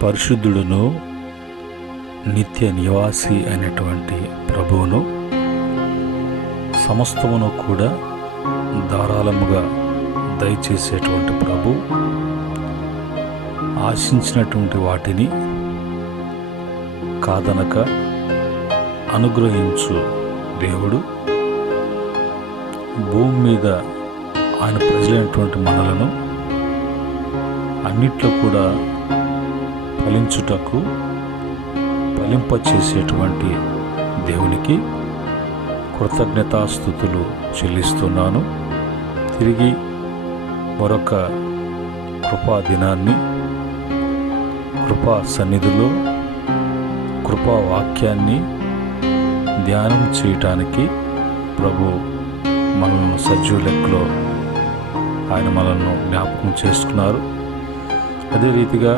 పరిశుద్ధుడును నిత్య నివాసి అయినటువంటి ప్రభువును సమస్తమును కూడా ధారాళముగా దయచేసేటువంటి ప్రభు ఆశించినటువంటి వాటిని కాదనక అనుగ్రహించు దేవుడు భూమి మీద ఆయన ప్రజలైనటువంటి మనలను అన్నిట్లో కూడా ఫలించుటకు ఫలింపచేసేటువంటి దేవునికి కృతజ్ఞతాస్తుతులు చెల్లిస్తున్నాను. తిరిగి మరొక కృపా దినాన్ని కృపా సన్నిధిలో కృపా వాక్యాన్ని ధ్యానం చేయటానికి ప్రభు మనల్ని సజీవ లెక్కలో ఆయన మనల్ని జ్ఞాపకం చేసుకున్నారు. అదే రీతిగా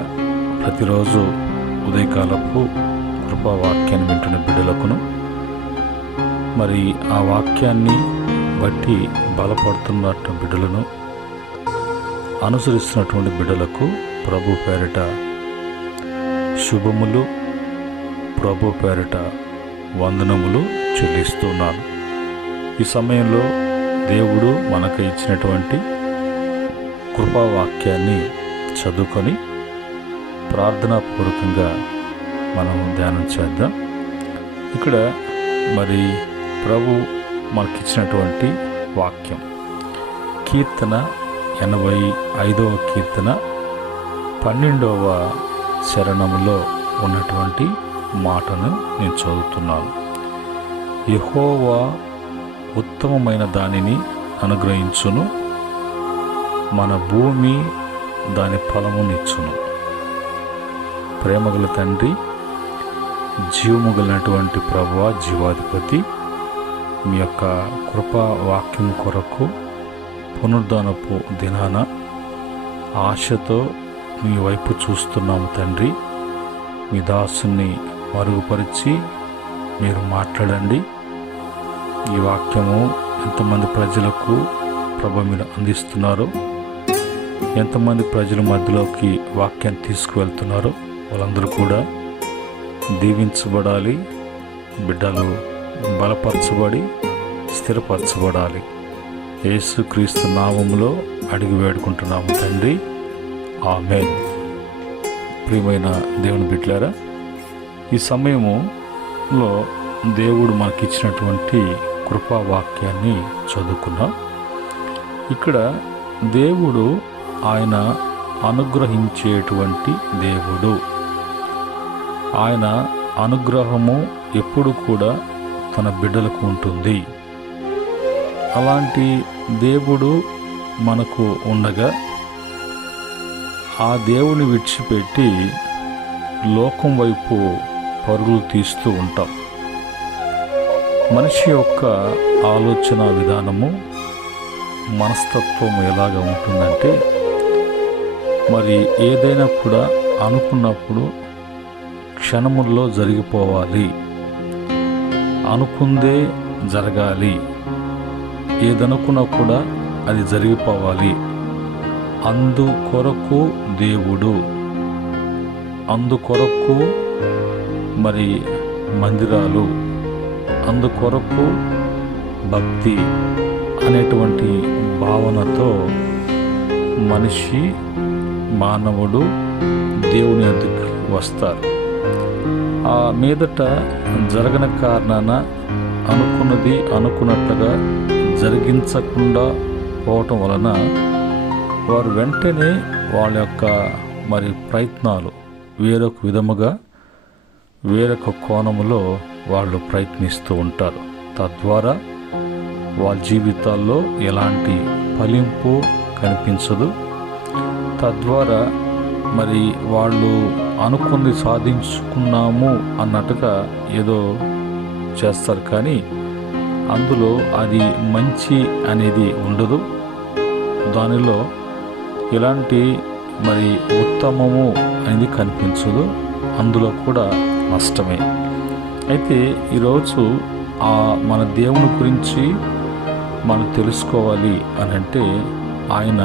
ప్రతిరోజు ఉదయకాలపు కృపా వాక్యాన్ని వింటున్న బిడ్డలకును మరి ఆ వాక్యాన్ని బట్టి బలపడుతున్నట్టు బిడ్డలను అనుసరిస్తున్నటువంటి బిడ్డలకు ప్రభు పేరిట శుభములు, ప్రభు పేరిట వందనములు చెల్లిస్తున్నాను. ఈ సమయంలో దేవుడు మనకు ఇచ్చినటువంటి కృపావాక్యాన్ని చదువుకొని ప్రార్థనాపూర్వకంగా మనం ధ్యానం చేద్దాం. ఇక్కడ మరి ప్రభు మనకిచ్చినటువంటి వాక్యం కీర్తన 85వ కీర్తన 12వ చరణములో ఉన్నటువంటి మాటను నేను చదువుతున్నాను. యెహోవా ఉత్తమమైన దానిని అనుగ్రహించును, మన భూమి దాని ఫలమునిచ్చును. ప్రేమగల తండ్రి, జీవముగలైనటువంటి ప్రభువా, జీవాధిపతి, మీ యొక్క కృపా వాక్యం కొరకు పునరుద్ధానపు దినాన ఆశతో మీ వైపు చూస్తున్నాము తండ్రి. మీ దాసుని మరుగుపరిచి మీరు మాట్లాడండి. ఈ వాక్యము ఎంతమంది ప్రజలకు ప్రభు మీరు అందిస్తున్నారో, ఎంతమంది ప్రజల మధ్యలోకి వాక్యాన్ని తీసుకువెళ్తున్నారో వాళ్ళందరూ కూడా దీవించబడాలి. బిడ్డలు బలపరచబడి స్థిరపరచబడాలి. యేసుక్రీస్తు నామములో అడిగి వేడుకుంటున్నాము తండ్రి, ఆమేన్. ప్రియమైన దేవుని బిడ్డలారా, ఈ సమయములో దేవుడు మనకిచ్చినటువంటి కృపావాక్యాన్ని చదువుకున్నాం. ఇక్కడ దేవుడు ఆయన అనుగ్రహించేటువంటి దేవుడు. ఆయన అనుగ్రహము ఎప్పుడు కూడా తన బిడ్డలకు ఉంటుంది. అలాంటి దేవుడు మనకు ఉండగా ఆ దేవుని విడిచిపెట్టి లోకం వైపు పరుగులు తీస్తూ ఉంటాం. మనిషి యొక్క ఆలోచన విధానము, మనస్తత్వం ఎలాగ ఉంటుందంటే, మరి ఏదైనా కూడా అనుకున్నప్పుడు క్షణముల్లో జరిగిపోవాలి, అనుకుందే జరగాలి, ఏదనుకున్నా కూడా అది జరిగిపోవాలి. అందుకొరకు దేవుడు, అందుకొరకు మరి మందిరాలు, అందుకొరకు భక్తి అనేటువంటి భావనతో మనిషి, మానవుడు దేవుని వద్దకు వస్తారు. ఆ మీదట జరగని కారణాన అనుకున్నది అనుకున్నట్లుగా జరిగించకుండా పోవటం వలన వారు వెంటనే వాళ్ళ యొక్క మరి ప్రయత్నాలు వేరొక విధముగా వేరొక కోణములో వాళ్ళు ప్రయత్నిస్తూ ఉంటారు. తద్వారా వాళ్ళ జీవితాల్లో ఎలాంటి ఫలింపు కనిపించదు. తద్వారా మరి వాళ్ళు అనుకుంది సాధించుకున్నాము అన్నట్టుగా ఏదో చేస్తారు, కానీ అందులో అది మంచి అనేది ఉండదు. దానిలో ఎలాంటి మరి ఉత్తమము అనేది కనిపించదు. అందులో కూడా నష్టమే. అయితే ఈరోజు మన దేవుని గురించి మనం తెలుసుకోవాలి అని అంటే, ఆయన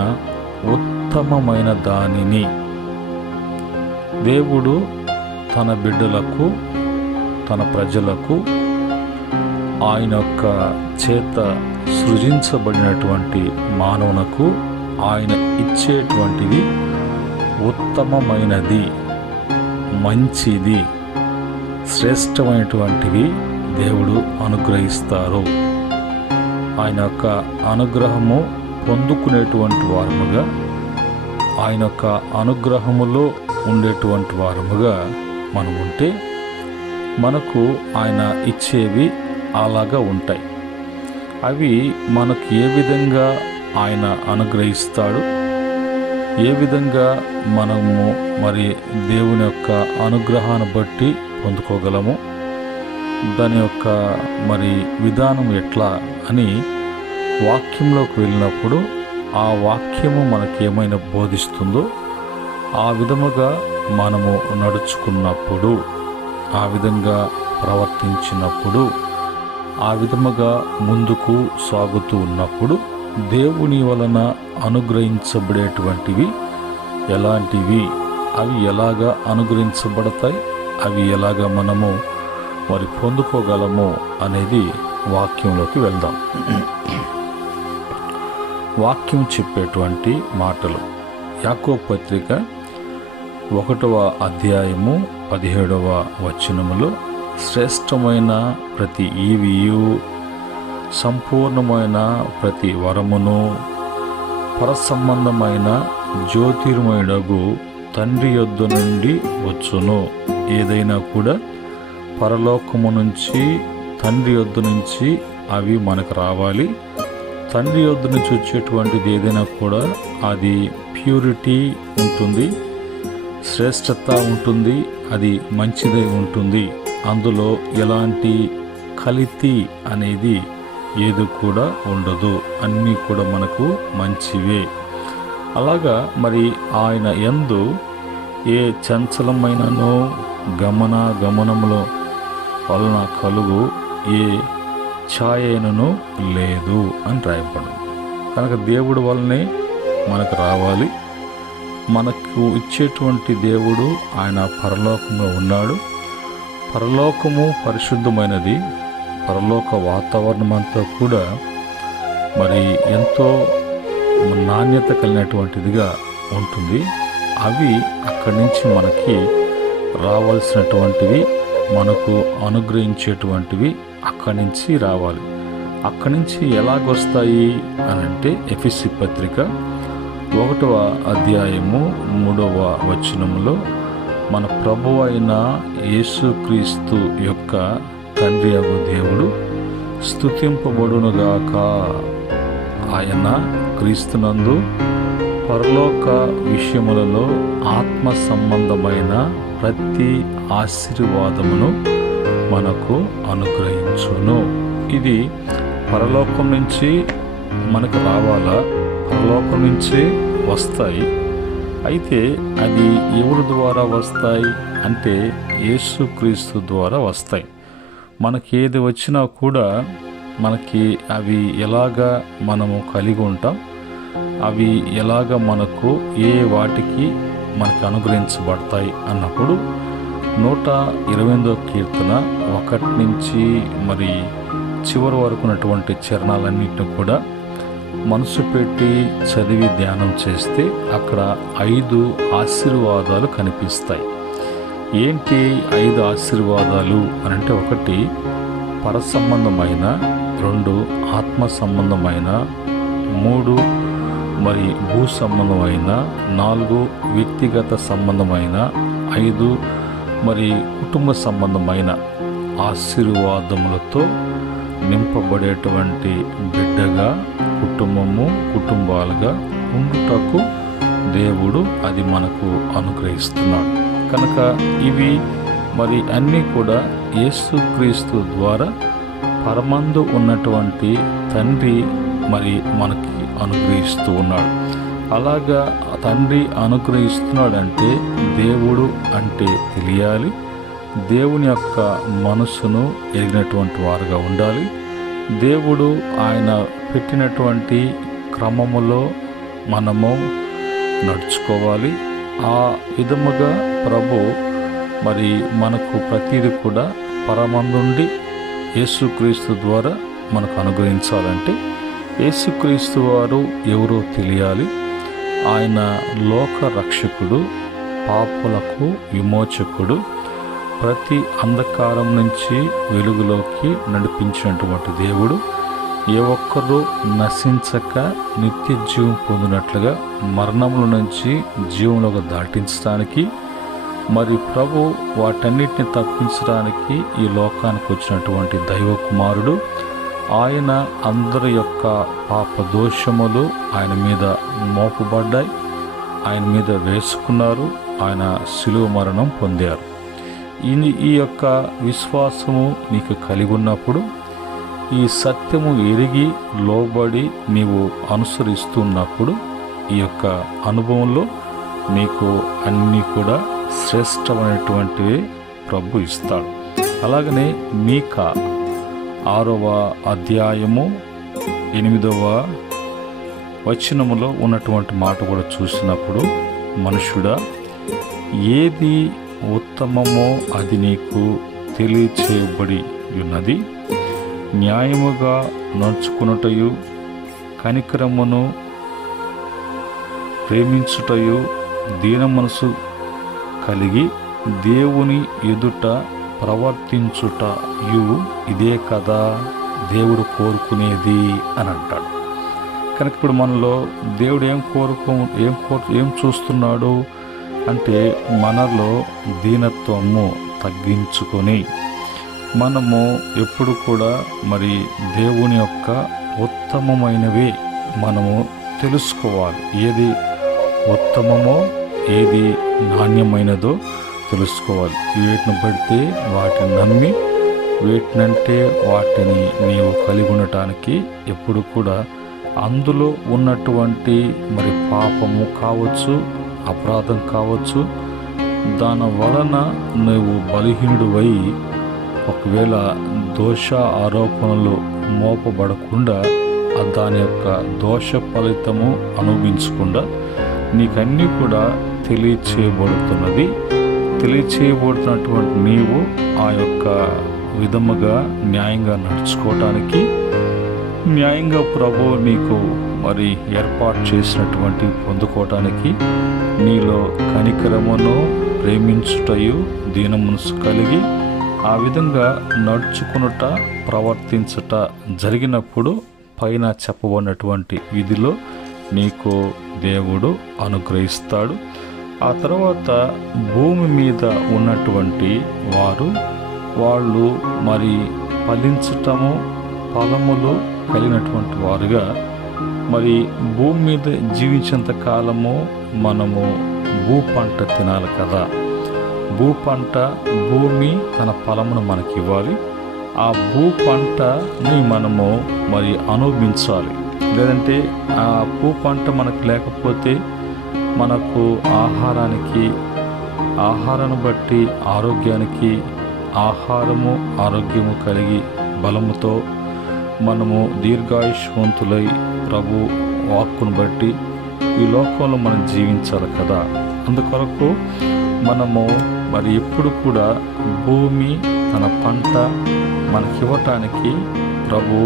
ఉత్తమమైన దానిని దేవుడు తన బిడ్డలకు, తన ప్రజలకు ఆయన యొక్క చేత సృజించబడినటువంటి మానవునకు ఆయన ఇచ్చేటువంటిది ఉత్తమమైనది, మంచిది, శ్రేష్టమైనటువంటివి దేవుడు అనుగ్రహిస్తారు. ఆయన యొక్క అనుగ్రహము పొందుకునేటువంటి వారముగా, ఆయన యొక్క అనుగ్రహములో ఉండేటువంటి వారముగా మనం ఉంటే మనకు ఆయన ఇచ్చేవి అలాగా ఉంటాయి. అవి మనకు ఏ విధంగా ఆయన అనుగ్రహిస్తాడు, ఏ విధంగా మనము మరి దేవుని యొక్క అనుగ్రహాన్ని బట్టి పొందుకోగలము, దాని యొక్క మరి విధానం ఎట్లా అని వాక్యంలోకి వెళ్ళినప్పుడు ఆ వాక్యము మనకి ఏమైనా బోధిస్తుందో ఆ విధముగా మనము నడుచుకున్నప్పుడు, ఆ విధంగా ప్రవర్తించినప్పుడు, ఆ విధముగా ముందుకు సాగుతూ ఉన్నప్పుడు దేవుని వలన అనుగ్రహించబడేటువంటివి ఎలాంటివి, అవి ఎలాగా అనుగ్రహించబడతాయి, అవి ఎలాగా మనము మరి పొందుకోగలము అనేది వాక్యంలోకి వెళ్దాం. వాక్యం చెప్పేటువంటి మాటలు యాకోబు పత్రిక 1వ అధ్యాయము 17వ వచనములో, శ్రేష్టమైన ప్రతి ఈవియు, సంపూర్ణమైన ప్రతి వరమును, పరసంబంధమైన జ్యోతిర్మయుడగు తండ్రి యొద్ద నుండి వచ్చును. ఏదైనా కూడా పరలోకము నుంచి, తండ్రి యొద్ద నుంచి అవి మనకు రావాలి. తండ్రి యొద్ద నుంచి వచ్చేటువంటిది ఏదైనా కూడా అది ప్యూరిటీ ఉంటుంది, శ్రేష్టత ఉంటుంది, అది మంచిదై ఉంటుంది. అందులో ఎలాంటి కల్తీ అనేది ఏది కూడా ఉండదు, అన్నీ కూడా మనకు మంచివే. అలాగా మరి ఆయన యందు ఏ చంచలమైనను గమనములో వలన కలుగు ఏ ఛాయనను లేదు అని రాయబడింది. కనుక దేవుడి వల్లనే మనకు రావాలి. మనకు ఇచ్చేటువంటి దేవుడు ఆయన పరలోకంలో ఉన్నాడు. పరలోకము పరిశుద్ధమైనది. పరలోక వాతావరణం అంతా కూడా మరి ఎంతో నాణ్యత కలిగినటువంటిదిగా ఉంటుంది. అవి అక్కడి నుంచి మనకి రావాల్సినటువంటివి, మనకు అనుగ్రహించేటువంటివి అక్కడి నుంచి రావాలి. అక్కడి నుంచి ఎలాగొస్తాయి అని అంటే ఎఫెసీ పత్రిక 1వ అధ్యాయము 3వ వచనంలో, మన ప్రభువు అయిన యేసుక్రీస్తు యొక్క తండ్రి అగు దేవుడు స్తుతింపబడునుగాక. ఆయన క్రీస్తునందు పరలోక విషయములలో ఆత్మ సంబంధమైన ప్రతి ఆశీర్వాదమును మనకు అనుగ్రహించును. ఇది పరలోకం నుంచి మనకు రావాలా, పరలోకం నుంచి వస్తాయి. అయితే అది ఎవరి ద్వారా వస్తాయి అంటే యేసుక్రీస్తు ద్వారా వస్తాయి. మనకి ఏది వచ్చినా కూడా మనకి అవి ఎలాగా మనము కలిగి ఉంటాం, అవి ఎలాగ మనకు ఏ వాటికి మనకి అనుగ్రహించబడతాయి అన్నప్పుడు 128వ కీర్తన 1 నుంచి మరి చివరి వరకు ఉన్నటువంటి చరణాలన్నింటినీ కూడా మనసు పెట్టి చదివి ధ్యానం చేస్తే అక్కడ 5 ఆశీర్వాదాలు కనిపిస్తాయి. ఏంటి 5 ఆశీర్వాదాలు అని అంటే, 1 పరసంబంధమైన, 2 ఆత్మ సంబంధమైన, 3 మరి భూ సంబంధమైన, 4 వ్యక్తిగత సంబంధమైన, 5 మరి కుటుంబ సంబంధమైన ఆశీర్వాదములతో నింపబడేటువంటి బిడ్డగా, కుటుంబాలుగా ఉండుటకు దేవుడు అది మనకు అనుగ్రహిస్తున్నాడు. కనుక ఇవి మరి అన్నీ కూడా యేసుక్రీస్తు ద్వారా పరమందు ఉన్నటువంటి తండ్రి మరి మనకి అనుగ్రహిస్తూ ఉన్నాడు. అలాగా తండ్రి అనుగ్రహిస్తున్నాడంటే దేవుడు అంటే తెలియాలి. దేవుని యొక్క మనసును ఎరిగినటువంటి వారుగా ఉండాలి. దేవుడు ఆయన పెట్టినటువంటి క్రమములో మనము నడుచుకోవాలి. ఆ విధముగా ప్రభు మరి మనకు ప్రతిదీ కూడా పరమందుండి యేసుక్రీస్తు ద్వారా మనకు అనుగ్రహించాలంటే యేసుక్రీస్తు వారు ఎవరో తెలియాలి. ఆయన లోక రక్షకుడు, పాపులకు విమోచకుడు, ప్రతి అంధకారం నుంచి వెలుగులోకి నడిపించినటువంటి దేవుడు, ఏ ఒక్కరూ నశించక నిత్య జీవం పొందినట్లుగా మరణముల నుంచి జీవంలోకి దాటించడానికి మరి ప్రభు వాటన్నిటిని తప్పించడానికి ఈ లోకానికి వచ్చినటువంటి దైవ కుమారుడు. ఆయన అందరి యొక్క పాప దోషములు ఆయన మీద మోపబడ్డాయి, ఆయన మీద వేసుకున్నారు, ఆయన శిలువ మరణం పొందారు. ఈ యొక్క విశ్వాసము నీకు కలిగి ఉన్నప్పుడు, ఈ సత్యము ఎరిగి లోబడి నీవు అనుసరిస్తున్నప్పుడు ఈ యొక్క అనుభవంలో నీకు అన్నీ కూడా శ్రేష్టమైనటువంటివి ప్రభు ఇస్తాడు. అలాగనే మీకా 6వ అధ్యాయము 8వ వచనములో ఉన్నటువంటి మాట కూడా చూసినప్పుడు, మనుషుడా, ఏది ఉత్తమమో అది నీకు తెలియచేయబడి ఉన్నది. న్యాయముగా నడుచుకున్నటయు, కనికరమును ప్రేమించుటయు, దీన మనసు కలిగి దేవుని ఎదుట ప్రవర్తించుటయు ఇదే కదా దేవుడు కోరుకునేది అని అంటాడు. కనుక ఇప్పుడు మనలో దేవుడు ఏం చూస్తున్నాడు అంటే, మనలో దీనత్వము తగ్గించుకొని మనము ఎప్పుడు కూడా మరి దేవుని యొక్క ఉత్తమమైనవి మనము తెలుసుకోవాలి. ఏది ఉత్తమమో ఏది నాణ్యమైనదో తెలుసుకోవాలి. వీటిని బట్టి వాటిని నమ్మి వీటినంటే వాటిని నీవు కలిగి ఉండటానికి ఎప్పుడు కూడా అందులో ఉన్నటువంటి మరి పాపము కావచ్చు, అపరాధం కావచ్చు, దాని వలన నువ్వు బలహీనుడివై ఒకవేళ దోష ఆరోపణలు మోపబడకుండా దాని యొక్క దోష ఫలితము అనుభవించకుండా నీకన్నీ కూడా తెలియచేయబడుతున్నది. తెలియచేయబడుతున్నటువంటి నీవు ఆ యొక్క విధముగా న్యాయంగా నడుచుకోవటానికి, న్యాయంగా ప్రభు నీకు మరి ఏర్పాటు చేసినటువంటి పొందుకోవటానికి, నీలో కనికరమును ప్రేమించుటయు దీన మనసు కలిగి ఆ విధంగా నడుచుకునుట ప్రవర్తించుట జరిగినప్పుడు పైన చెప్పబడినటువంటి విధిలో నీకు దేవుడు అనుగ్రహిస్తాడు. ఆ తర్వాత భూమి మీద ఉన్నటువంటి వాళ్ళు మరి ఫలించటము, ఫలములు కలిగినటువంటి వారుగా మరి భూమి మీద జీవించేంత కాలము మనము భూ పంట తినాలి కదా. భూ పంట, భూమి తన ఫలమును మనకి ఇవ్వాలి. ఆ భూ పంటని మనము మరి అనుభవించాలి. లేదంటే ఆ భూ పంట మనకు లేకపోతే మనకు ఆహారాన్ని బట్టి ఆరోగ్యానికి, ఆహారము ఆరోగ్యము కలిగి బలముతో మనము దీర్ఘాయుష్వంతులై ప్రభు వాక్కును బట్టి ఈ లోకంలో మనం జీవించాలి కదా. అందుకొరకు మనము మరి ఎప్పుడు కూడా భూమి తన పంట మనకివ్వటానికి ప్రభు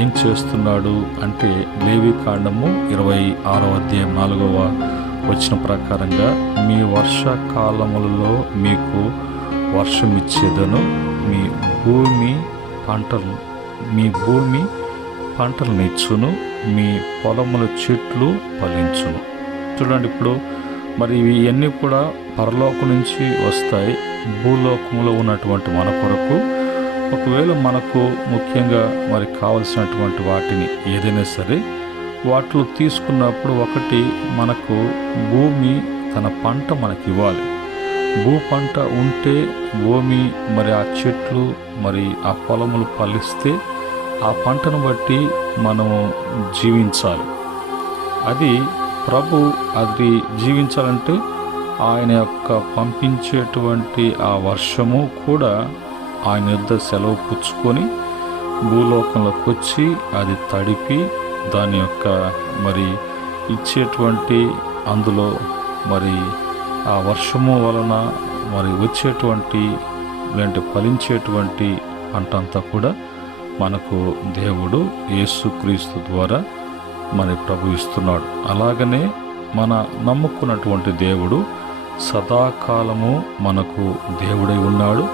ఏం చేస్తున్నాడు అంటే, లేవికాండము 26వ అధ్యాయం 4వ వచనం ప్రకారంగా, మీ వర్షాకాలములలో మీకు వర్షం ఇచ్చేదను, మీ భూమి పంటలను ఇచ్చును, మీ పొలముల చెట్లు ఫలించును. చూడండి, ఇప్పుడు మరి ఇవన్నీ కూడా పరలోకం నుంచి వస్తాయి. భూలోకంలో ఉన్నటువంటి మన కొరకు ఒకవేళ మనకు ముఖ్యంగా మరి కావలసినటువంటి వాటిని ఏదైనా సరే వాటిలో తీసుకున్నప్పుడు, ఒకటి మనకు భూమి తన పంట మనకి ఇవ్వాలి. భూ పంట ఉంటే భూమి మరి ఆ చెట్లు మరి ఆ పొలములు ఫలిస్తే ఆ పంటను బట్టి మనము జీవించాలి. అది ప్రభు అది జీవించాలంటే ఆయన యొక్క పంపించేటువంటి ఆ వర్షము కూడా ఆయన యుద్ధ సెలవు పుచ్చుకొని భూలోకంలోకి వచ్చి అది తడిపి దాని యొక్క మరి ఇచ్చేటువంటి అందులో మరి ఆ వర్షము వలన మరి వచ్చేటువంటి లేదంటే ఫలించేటువంటి పంట అంతా కూడా మనకు దేవుడు యేసుక్రీస్తు ద్వారా మరి ప్రభు ఇస్తున్నాడు. అలాగనే మన నమ్ముకున్నటువంటి దేవుడు సదాకాలము మనకు దేవుడై ఉన్నాడు.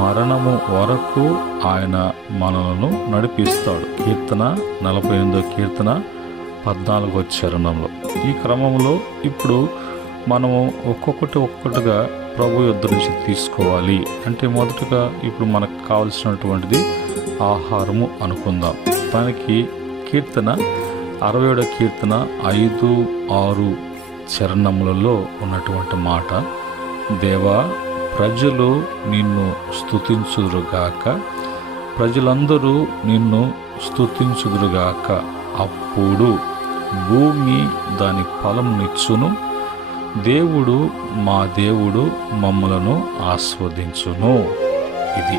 మరణము వరకు ఆయన మనలను నడిపిస్తాడు. కీర్తన 48వ కీర్తన 14వ చరణంలో. ఈ క్రమంలో ఇప్పుడు మనము ఒక్కొక్కటిగా ప్రభు యొద్ద నుంచి తీసుకోవాలి అంటే మొదటగా ఇప్పుడు మనకు కావలసినటువంటిది ఆహారము అనుకుందాం. దానికి కీర్తన 67వ కీర్తన 5, 6 చరణములలో ఉన్నటువంటి మాట, దేవా ప్రజలు నిన్ను స్తుతించుదురుగాక, ప్రజలందరూ నిన్ను స్తుతించుదురుగాక, అప్పుడు భూమి దాని ఫలమునిచ్చును, దేవుడు మా దేవుడు మమ్మలను ఆస్వాదించును. ఇది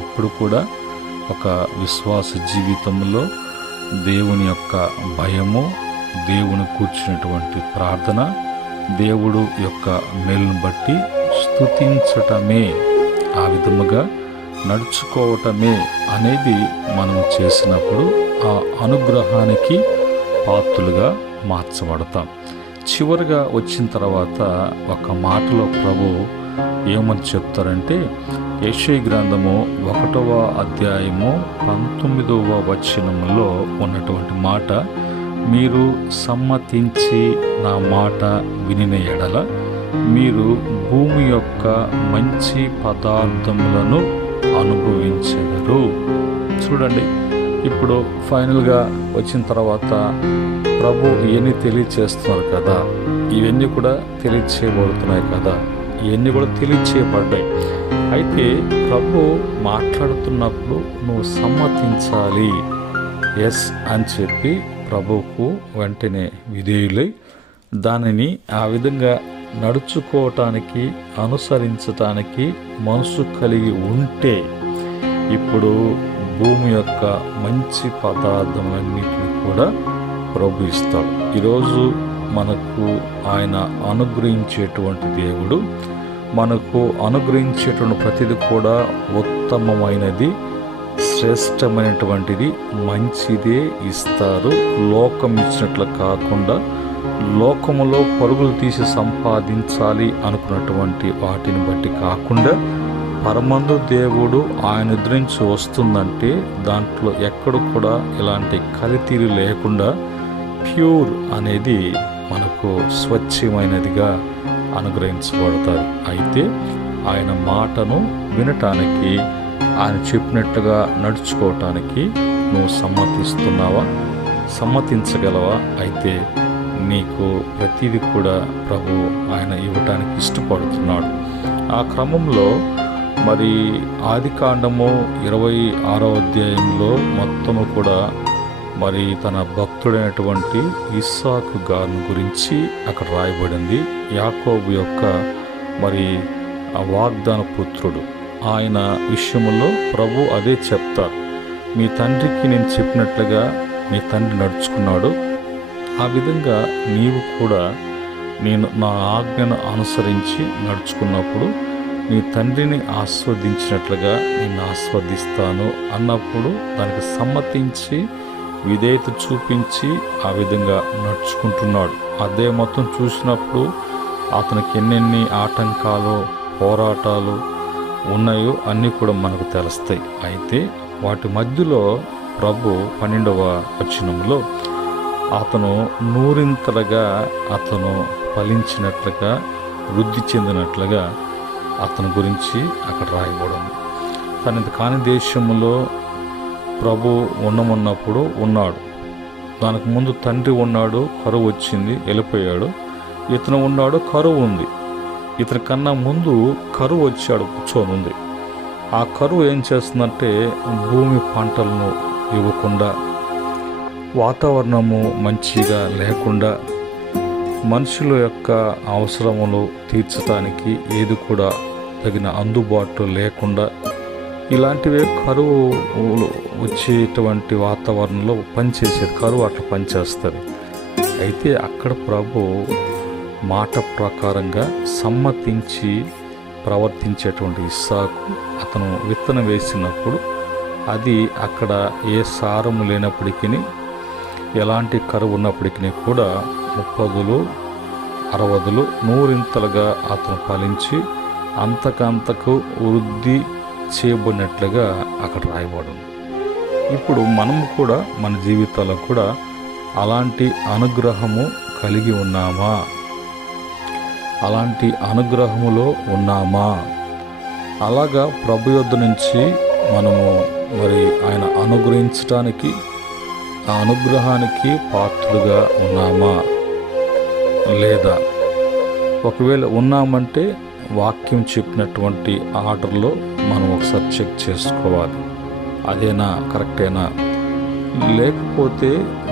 ఎప్పుడు కూడా ఒక విశ్వాస జీవితంలో దేవుని యొక్క భయము, దేవుని కూర్చున్నటువంటి ప్రార్థన, దేవుడు యొక్క మేలును బట్టి స్తుతించటమే, ఆ విధముగా నడుచుకోవటమే అనేది మనం చేసినప్పుడు ఆ అనుగ్రహానికి పాత్రులుగా మార్చబడతాం. చివరిగా వచ్చిన తర్వాత ఒక మాటలో ప్రభు ఏమని చెప్తారంటే, యెషయా గ్రంథము 1వ అధ్యాయము 19వ వచనములో ఉన్నటువంటి మాట, మీరు సమ్మతించి నా మాట వినిన ఎడల మీరు భూమి యొక్క మంచి పదార్థములను అనుభవించెదరు. చూడండి, ఇప్పుడు ఫైనల్గా వచ్చిన తర్వాత ప్రభు ఇవన్నీ తెలియచేస్తున్నారు కదా, ఇవన్నీ కూడా తెలియచేయబడుతున్నాయి కదా, ఇవన్నీ కూడా తెలియచేయబడ్డాయి. అయితే ప్రభు మాట్లాడుతున్నప్పుడు నువ్వు సమ్మతించాలి, ఎస్ అని చెప్పి ప్రభువుకు వెంటనే విధేయులై దానిని ఆ విధంగా నడుచుకోవటానికి, అనుసరించటానికి మనసు కలిగి ఉంటే ఇప్పుడు భూమి యొక్క మంచి పదార్థములన్నిటిని కూడా ప్రభు ఇస్తాడు. ఈరోజు మనకు ఆయన అనుగ్రహించేటువంటి దేవుడు, మనకు అనుగ్రహించేటువంటి ప్రతిదీ కూడా ఉత్తమమైనది, శ్రేష్టమైనటువంటిది, మంచిదే ఇస్తారు. లోకం ఇచ్చినట్లు కాకుండా లోకములో పరుగులు తీసి సంపాదించాలి అనుకున్నటువంటి వాటిని బట్టి కాకుండా పరమందు దేవుడు ఆయన ఎదురించి వస్తుందంటే దాంట్లో ఎక్కడ కూడా ఇలాంటి కలితీరు లేకుండా ప్యూర్ అనేది మనకు స్వచ్ఛమైనదిగా అనుగ్రహించబడతారు. అయితే ఆయన మాటను వినటానికి, ఆయన చెప్పినట్టుగా నడుచుకోవటానికి నువ్వు సమ్మతిస్తున్నావా? సమ్మతించగలవా? అయితే నీకు ప్రతిదీ కూడా ప్రభు ఆయన ఇవ్వటానికి ఇష్టపడుతున్నాడు. ఆ క్రమంలో మరి ఆదికాండము 26వ అధ్యాయంలో మొత్తము కూడా మరి తన భక్తుడైనటువంటి ఇస్సాకు గారిని గురించి అక్కడ రాయబడింది. యాకోబు యొక్క మరి ఆ వాగ్దాన పుత్రుడు, ఆయన విషయంలో ప్రభు అదే చెప్తారు. మీ తండ్రికి నేను చెప్పినట్లుగా మీ తండ్రి నడుచుకున్నాడు, ఆ విధంగా నీవు కూడా నేను నా ఆజ్ఞను అనుసరించి నడుచుకున్నప్పుడు నీ తండ్రిని ఆస్వాదించినట్లుగా నిన్ను ఆస్వాదిస్తాను అన్నప్పుడు దానికి సమ్మతించి విధేయత చూపించి ఆ విధంగా నడుచుకుంటున్నాడు. అదే మొత్తం చూసినప్పుడు అతనికి ఎన్నెన్ని ఆటంకాలు, పోరాటాలు ఉన్నాయో అన్నీ కూడా మనకు తెలుస్తాయి. అయితే వాటి మధ్యలో ప్రభు 12వ వచనంలో అతను నూరింతలుగా అతను ఫలించినట్లుగా, వృద్ధి చెందినట్లుగా అతని గురించి అక్కడ రాయబడింది. తన కాని దేశంలో ప్రభు ఉండమన్నప్పుడు ఉన్నాడు. దానికి ముందు తండ్రి ఉన్నాడు, కరువు వచ్చింది, వెళ్ళిపోయాడు. ఇతను ఉన్నాడు, కరువు ఉంది. ఇతని కన్నా ముందు కరువు వచ్చాడు, కూర్చొని ఉంది. ఆ కరువు ఏం చేస్తుందంటే భూమి పంటలను ఇవ్వకుండా, వాతావరణము మంచిగా లేకుండా, మనుషుల యొక్క అవసరములు తీర్చడానికి ఏది కూడా తగిన అందుబాటు లేకుండా, ఇలాంటివే కరువు వచ్చేటువంటి వాతావరణంలో పనిచేసేది. కరువు అట్లా పనిచేస్తుంది. అయితే అక్కడ ప్రభు మాట ప్రకారంగా సమ్మతించి ప్రవర్తించేటువంటి ఇస్సాకు అతను విత్తనం వేసినప్పుడు అది అక్కడ ఏ సారము లేనప్పటికీ, ఎలాంటి కరువు ఉన్నప్పటికీ కూడా 30, 60, 100 అతను ఫలించి అంతకంతకు వృద్ధి చేయబడినట్లుగా అక్కడ రాయబడింది. ఇప్పుడు మనము కూడా మన జీవితాల్లో కూడా అలాంటి అనుగ్రహము కలిగి ఉన్నామా? అలాంటి అనుగ్రహములో ఉన్నామా? అలాగా ప్రభు యొద్ద నుంచి మనము ఆయన అనుగ్రహించడానికి, ఆ అనుగ్రహానికి పాత్రులుగా ఉన్నామా లేదా? ఒకవేళ ఉన్నామంటే వాక్యం చెప్పినటువంటి ఆర్డర్లో మనం ఒకసారి చెక్ చేసుకోవాలి, అదేనా కరెక్టేనా? లేకపోతే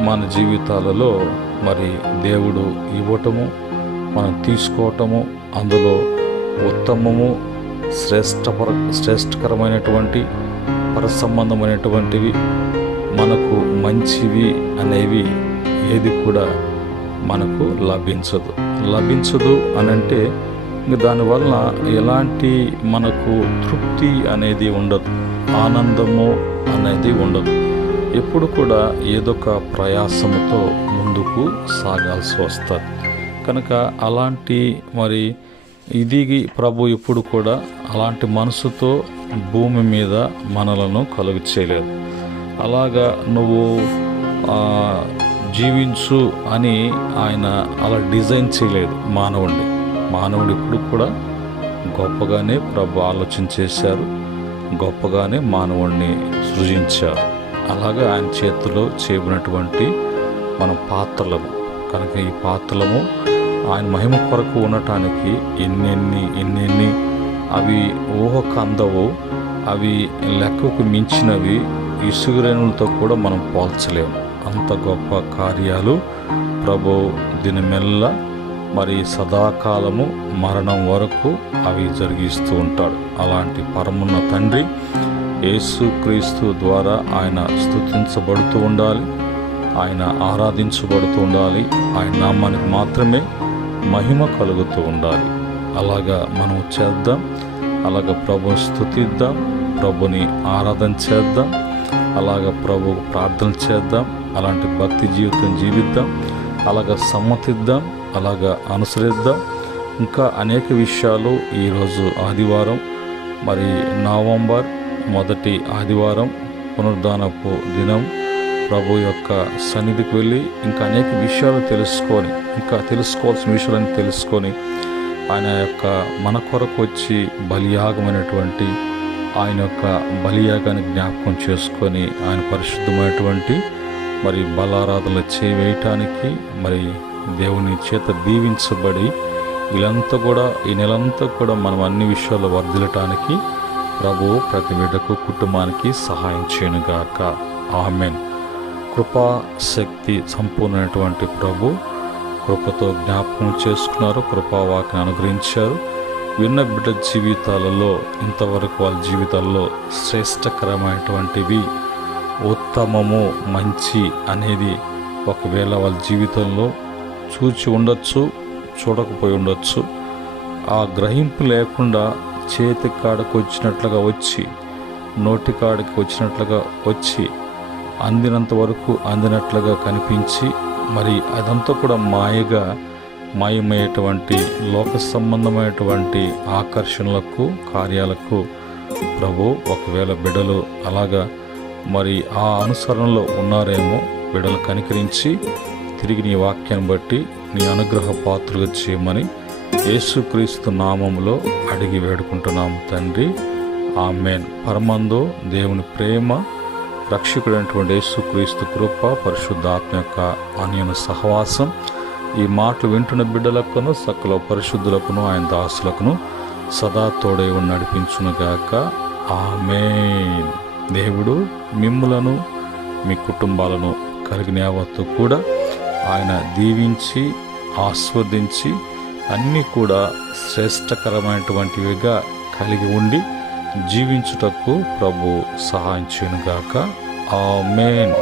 మన జీవితాలలో దేవుడు ఇవ్వటము, మనం తీసుకోవటము, అందులో ఉత్తమము, శ్రేష్టకరమైనటువంటి పరసంబంధమైనటువంటివి, మనకు మంచివి అనేవి ఏది కూడా మనకు లభించదు అనంటే దానివల్ల ఎలాంటి మనకు తృప్తి అనేది ఉండదు, ఆనందము అనేది ఉండదు. ఎప్పుడు కూడా ఏదొక ప్రయాసముతో ముందుకు సాగాల్సి వస్తుంది. కనుక అలాంటి ఇది ప్రభు ఎప్పుడు కూడా అలాంటి మనసుతో భూమి మీద మనలను కలుగు చేయలేదు. అలాగా నువ్వు జీవించు అని ఆయన అలా డిజైన్ చేయలేదు మానవుడు ఇప్పుడు కూడా గొప్పగానే ప్రభు ఆలోచన చేశారు, గొప్పగానే మానవుడిని సృజించారు. అలాగా ఆయన చేతిలో చేయబడినటువంటి మనం పాత్రలము. కనుక ఈ పాత్రలము ఆయన మహిమ కొరకు ఉండటానికి ఎన్నెన్ని అవి ఊహకు అందవు, అవి లెక్కకు మించినవి, ఇసుగురేణులతో కూడా మనం పోల్చలేము. అంత గొప్ప కార్యాలు ప్రభు దినమెల్ల సదాకాలము మరణం వరకు అవి జరిగిస్తూ ఉంటాడు. అలాంటి పరమున్న తండ్రి యేసుక్రీస్తు ద్వారా ఆయన స్తుతించబడుతూ ఉండాలి, ఆయన ఆరాధించబడుతూ ఉండాలి, ఆయన నామానికి మాత్రమే మహిమ కలుగుతూ ఉండాలి. అలాగా మనం చేద్దాం, అలాగ ప్రభుని స్తుతిద్దాం, ప్రభుని ఆరాధన చేద్దాం, అలాగ ప్రభువు ప్రార్థన చేద్దాం, అలాంటి భక్తి జీవితం జీవిద్దాం, అలాగ సమ్మతిద్దాం, అలాగా అనుసరిద్దాం. ఇంకా అనేక విషయాలు ఈరోజు ఆదివారం నవంబర్ 1 ఆదివారం పునరుద్ధానపు దినం, ప్రభు యొక్క సన్నిధికి వెళ్ళి ఇంకా అనేక విషయాలు తెలుసుకొని, ఇంకా తెలుసుకోవాల్సిన విషయాలను తెలుసుకొని, ఆయన యొక్క మన కొరకు వచ్చి బలియాగమైనటువంటి ఆయన యొక్క బలియాగాన్ని జ్ఞాపకం చేసుకొని ఆయన పరిశుద్ధమైనటువంటి బలారాధనలు చేయవేయటానికి దేవుని చేత దీవించబడి ఈ నెలంతా కూడా మనం అన్ని విషయాల్లో వర్ధిల్లటానికి ప్రభువు ప్రతి బిడ్డకు కుటుంబానికి సహాయం చేయనుగాక. ఆమెన్. కృపాశక్తి సంపూర్ణమైనటువంటి ప్రభు కృపతో జ్ఞాపకం చేసుకున్నారు, కృపావాక్ని అనుగ్రహించారు. విన్న బిడ్డ జీవితాలలో ఇంతవరకు వాళ్ళ జీవితాల్లో శ్రేష్టకరమైనటువంటివి, ఉత్తమము, మంచి అనేది ఒకవేళ వాళ్ళ జీవితంలో చూచి ఉండొచ్చు, చూడకపోయి ఉండొచ్చు. ఆ గ్రహింపు లేకుండా చేతి కాడకు వచ్చినట్లుగా వచ్చి, నోటి కాడికి వచ్చినట్లుగా వచ్చి, అందినంత వరకు అందినట్లుగా కనిపించి అదంతా కూడా మాయమయ్యేటువంటి లోక సంబంధమైనటువంటి ఆకర్షణలకు, కార్యాలకు ప్రభు ఒకవేళ బిడ్డలు అలాగా ఆ అనుసరణలో ఉన్నారేమో, బిడ్డలు కనికరించి తిరిగి నీ వాక్యాన్ని బట్టి నీ అనుగ్రహ పాత్రగా చేయమని యేసుక్రీస్తు నామములో అడిగి వేడుకుంటున్నాము తండ్రి. ఆమెన్. పరమందు దేవుని ప్రేమ, రక్షకుడైనటువంటి యేసుక్రీస్తు కృప, పరిశుద్ధాత్మ యొక్క అన్యోన్య సహవాసం ఈ మాటలు వింటున్న బిడ్డలకును సకల పరిశుద్ధులకును ఆయన దాసులకును సదా తోడై నడిపించునుగాక. ఆమేన్. దేవుడు మిమ్ములను మీ కుటుంబాలను కలిగిన యావత్తు కూడా ఆయన దీవించి ఆస్వాదించి అన్నీ కూడా శ్రేష్టకరమైనటువంటివిగా కలిగి ఉండి జీవించుటకు ప్రభు సహాయం చేయనుగాక. ఆమేన్.